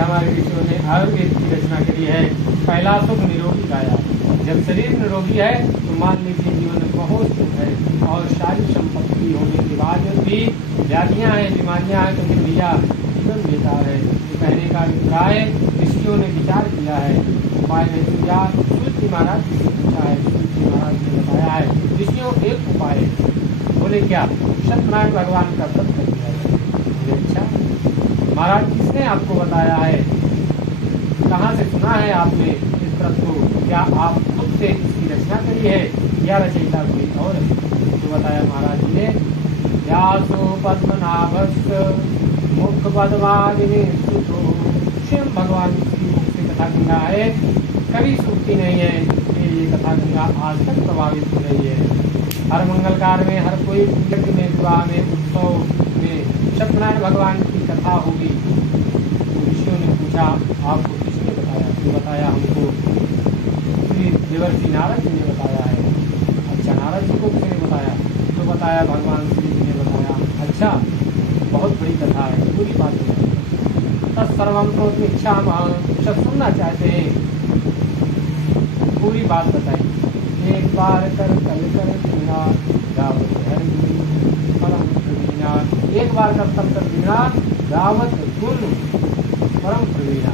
हमारे ऋषियों ने आयुर्वेद की रचना करी है। पहला सुख निरोगी काया। जब शरीर निरोगी है तो मान लीजिए जीवन में बहुत सुख है, और सारी संपत्ति होने के बाद भी व्याधियाँ हैं, बीमारियाँ हैं, तो फिर भैया जीवन बेकार है। तो कहने का अभिप्राय ऋषियों ने विचार किया है। उपाय में पूजा सूर्य महाराज से पूछा है, सूर्य महाराज ने बताया है ऋषियों एक उपाय है। बोले क्या? सत्यनारायण भगवान का व्रत कर दिया है। बोले अच्छा महाराज किसने आपको बताया है, कहाँ से सुना है आपने इस व्रत को? क्या आप खुद से इसकी रचना करी है या रचयिता कोई और? तो बताया महाराज जी ने, व्यासो पद्मनाभस्य मुख पद्मादिने सुतो। स्वयं भगवान की मुख से कथा गंगा है, कभी सूखती नहीं है। ये कथा गंगा आज तक प्रभावित हो रही है। हर मंगलकार में, हर कोई यज्ञ में, विवाह में, उत्सव में सत्यनारायण भगवान की कथा होगी। तो ऋषियों ने पूछा आपको किसने बताया? तो बताया हमको श्री देवर्षि नारद जी ने बताया है। अच्छा नारद जी को किसने बताया? तो बताया भगवान श्री जी ने बताया। अच्छा बहुत बड़ी कथा है, पूरी बात है। तत्सर्वम तो इच्छा सब सुनना चाहते हैं, पूरी बात बताई। एक बार कर कल कर बिना गावत हर परम प्रवीणा। एक बार कर तब कर बिना गावत गुण परम प्रवीणा।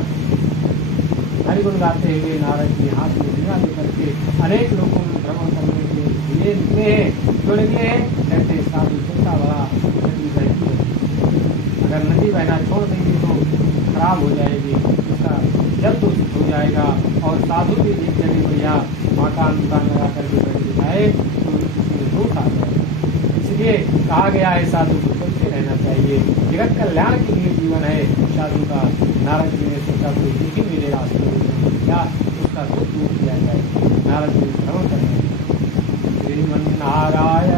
हरिगुण गाते हुए नारद जी हाथ में बिना लेकर के अनेक लोगों में भ्रमण करने के लिए निकले हैं। जो निकले हैं कहते साधु छोटा बड़ा नदी बहती है, अगर नदी बहना छोड़ देंगे तो खराब हो जाएगी, उसका जब तो हो जाएगा। और साधु भी एक जगह भैया मकान दुकान लगा करके बैठ जाए तो उसमें दुख आ जाएगा। इसलिए कहा गया है साधु को चलते रहना चाहिए। जगत कल्याण के लिए जीवन है साधु का। नारद जी ने सोचा कोई दुखी मेरे रास्ते में क्या उसका दुख दूर किया जाए। नारद जी भ्रमण करने श्रीमन नारायण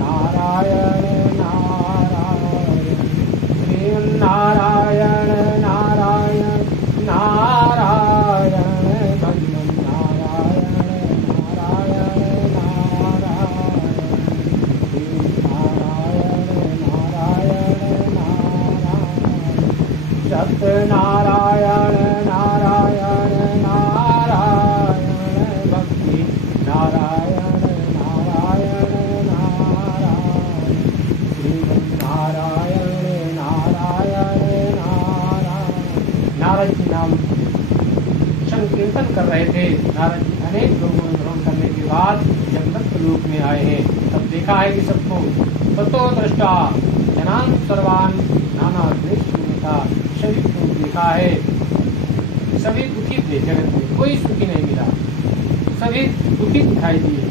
नारायण नारायण श्रीमन नारायण नारायण नारायण भगवन नारायण नारायण नारायण नारायण नारायण सत्यनारायण नारायण नारायण भक्ति नारायण नारायण नारायण श्रीमन नारायण नारायण नारायण। नारद जी नाम संकीर्तन कर रहे थे। नारद जी अनेक लोगों में भ्रमण करने के बाद जब मृत लोक में आए हैं तब देखा है कि सबको ततो दृष्टा जनान सर्वान नाना देश का सभी को देखा है। सभी दुखी थे, जगत में कोई सुखी नहीं मिला, सभी दुखी दिखाई दिए।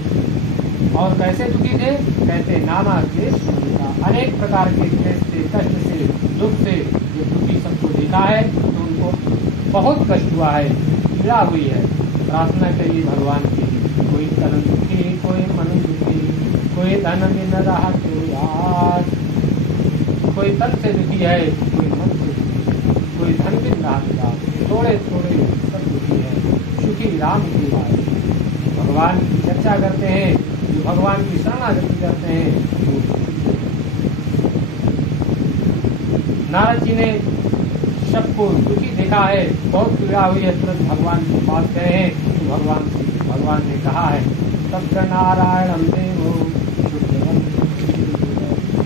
और कैसे दुखी थे? कहते नाना देश का अनेक प्रकार के क्लेश से, कष्ट से, दुख से जो दुखी सबको देखा है तो उनको बहुत कष्ट हुआ है, पीड़ा हुई है। प्रार्थना करिए भगवान की। कोई तन दुखी, कोई मन दुखी, कोई धन बिन रहा तो यार, कोई तन से दुखी है, कोई मन से दुखी, कोई धन बिन रहा, थोड़े थोड़े सब दुखी है। सुखी राम की बात। भगवान की चर्चा करते हैं, जो भगवान की शरणागति करते हैं। नारद जी ने सबको दुखी देखा है, बहुत पीड़ा हुई है, तुरंत भगवान के पास गए हैं। तो भगवान ने कहा है सत्य नारायण देवो।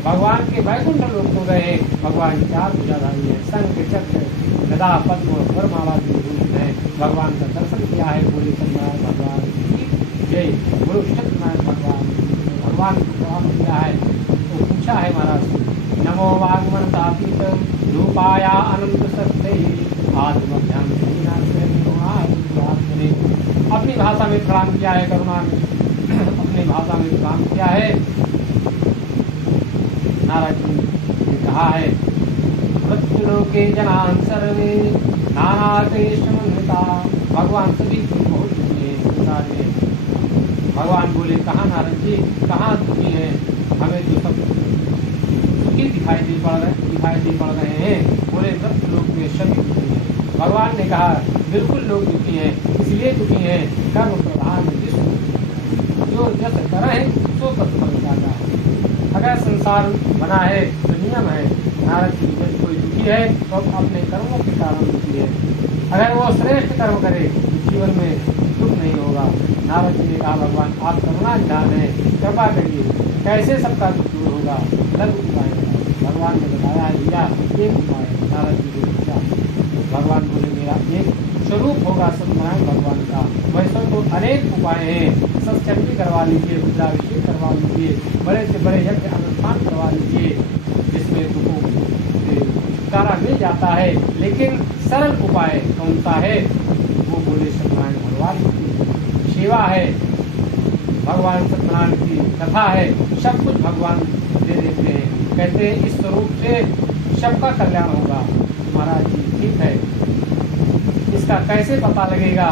भगवान के वैकुंठ लोक को गए। भगवान चार भुजाधारी है, शंख चक्र गदा पद्म और वरमाला के रूप में भगवान का दर्शन किया है। बोले सत्यनारायण भगवान की जय, बोलो सत्यनारायण भगवान को प्रणाम किया है। तो पूछा है महाराज से, नमो वाग्मन तापित रूपाया अनंत सत्य आत्मज्ञान अपनी भाषा में प्रणाम किया है। करुणा अपनी भाषा में प्रणाम किया है। नारद जी ने कहा है मृत्युलोके जनान सर्वे नाना क्लेशमन्विता। भगवान सभी को बहुत दुखी है। भगवान बोले कहाँ नारद जी, कहाँ दुखी है? हमें तो सब दुखी दिखाई पड़ रहे हैं। बोले मृत्युलोक में सभी दुखी हैं। भगवान ने कहा बिल्कुल लोग दुखी हैं, इसलिए दुखी हैं कर्म प्रधान विश्व, जो जस करे सो तत् फल पाता है। अगर संसार बना है तो नियम है। नारद जी जब कोई दुखी है तो अपने कर्मों के कारण दुखी है। अगर वो श्रेष्ठ कर्म करे तो जीवन में दुख नहीं होगा। नारद जी ने कहा भगवान आप करुणा निधान है, कृपा करिए, कैसे सबका दुख दूर होगा, लघु उपाय बताइए। भगवान ने बताया भैया एक उपाय। नारद जी को पूछा, भगवान बोले मेरा एक स्वरूप होगा सत्यनारायण भगवान का, वैसे तो अनेक उपाय हैं। सत्संगी करवा लीजिए, रुद्राभिषेक करवा लीजिए, बड़े से बड़े यज्ञ अनुष्ठान करवा लीजिए, जिसमें तुमको छुटकारा मिल जाता है। लेकिन सरल उपाय कौन सा है? वो बोले सत्यनारायण भगवान की सेवा है, भगवान सत्यनारायण की कथा है, सब कुछ भगवान दे देते हैं। कहते हैं इस स्वरूप से सबका कल्याण होगा। महाराज जी ठीक है, इसका कैसे पता लगेगा?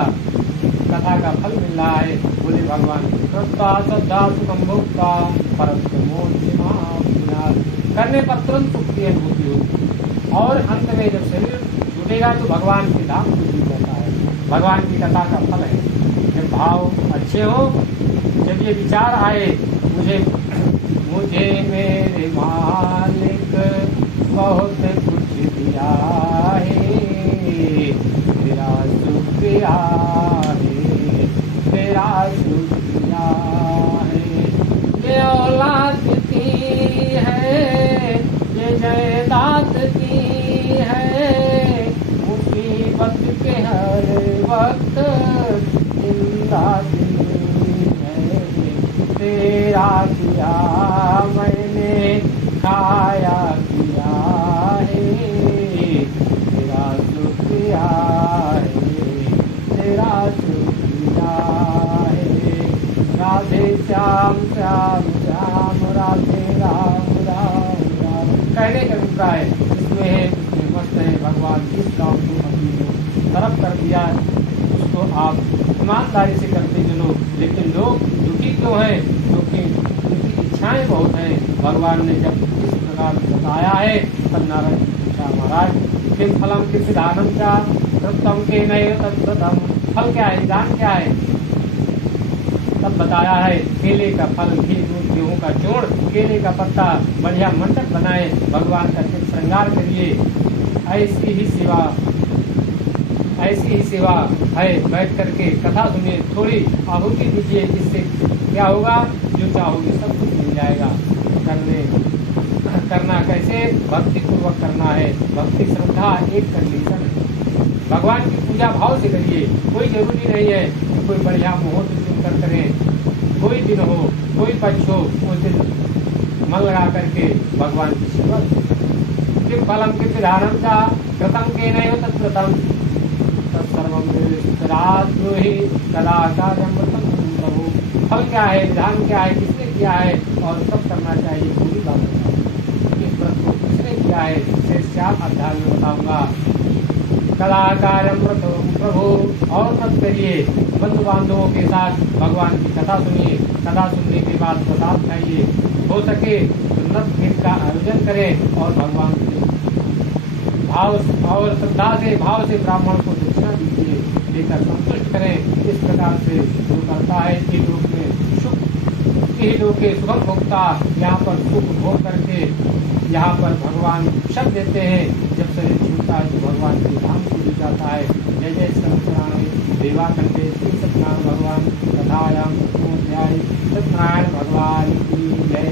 कथा का फल मिल रहा है। बोले भगवान कृत्वा श्रद्धा सुखम भोक्ता करने पर तुरंत सुख की अनुभूति होगी, और अंत में जब शरीर छूटेगा तो भगवान के धाम को जीव जाता है। भगवान की कथा का फल है। जब भाव अच्छे हो, जब ये विचार आए मुझे मेरे मालिक बहुत कुछ दिया है, तेरा शुक्रिया है, तेरा शुक्रिया है। ये औलाद की है, ये जायदाद की है, मुसीबत के हर वक्त इमदाद है। तेरा किया मैंने खाया किया है, तेरा शुक्रिया है, तेरा शुक्रिया है। राधे श्याम श्याम श्याम राधे राम राम राम। कहने का अभिप्राय इसमें है, इसमें मस्त है। भगवान जिस काम को अपनी तरफ कर दिया उसको आप ईमानदारी से करते चलो। लेकिन लोग दुखी क्यों है? क्योंकि उनकी इच्छाएं बहुत हैं। भगवान ने जब इस प्रकार बताया है तब नारायण जी पूछा महाराज किम फलम किम विधानम क्या कृतम के नए तत्प्रथम, फल क्या है, विधान क्या है? तब बताया है केले का फल, घी दूध गेहूं का चूर्ण, केले का पत्ता, बढ़िया मंडप बनाए, भगवान का चित्र श्रृंगार करिए। ऐसी ही सेवा है। बैठ करके कथा सुनिए, थोड़ी आहुति दीजिए, इससे क्या होगा? जो चाहोगे सब कुछ मिल जाएगा। करना कैसे? भक्ति पूर्वक करना है। भक्ति श्रद्धा एक कंडीशन है। भगवान की पूजा भाव से करिए। कोई जरूरी नहीं है कि कोई बढ़िया मुहूर्त चुनकर करें, कोई दिन हो, कोई पक्ष हो, उस दिन मन लगा करके भगवान की सेवा। किम फलम किम विधानम का कृतम के नैव तत्कृतम तत्सर्वं विस्तराद्रोहि कदाचार्यं व्रतं प्रभु। फल क्या है, विधान क्या है, किसने किया है और सब करना चाहिए, पूरी बात बताऊँ। इस व्रत को किसने किया है शेष 4 अध्याय में बताऊंगा। कदाचार्यं व्रतं प्रभु। और मत करिए, बंधु बांधवों के साथ भगवान की कथा सुनिए। कथा सुनने के बाद प्रसाद खाइए, हो सके तो नृत्य गीत का आयोजन करें और भगवान के भाव और श्रद्धा से भाव से ब्राह्मण को दक्षिणा दीजिए, देकर संतुष्ट करें। इस प्रकार से जो करता है कि लोग में सुख ही लोग के सुखम भोक्ता, यहाँ पर सुख भोग करके यहाँ पर भगवान शब्द देते हैं। जब शरीर छूटता है तो भगवान के धाम को ले जाता है। जय जय सत्यनारायण देवा कंठे श्री सत्यनारायण भगवान कथायाम प्रथमोध्याय। सत्यनारायण भगवान की जय।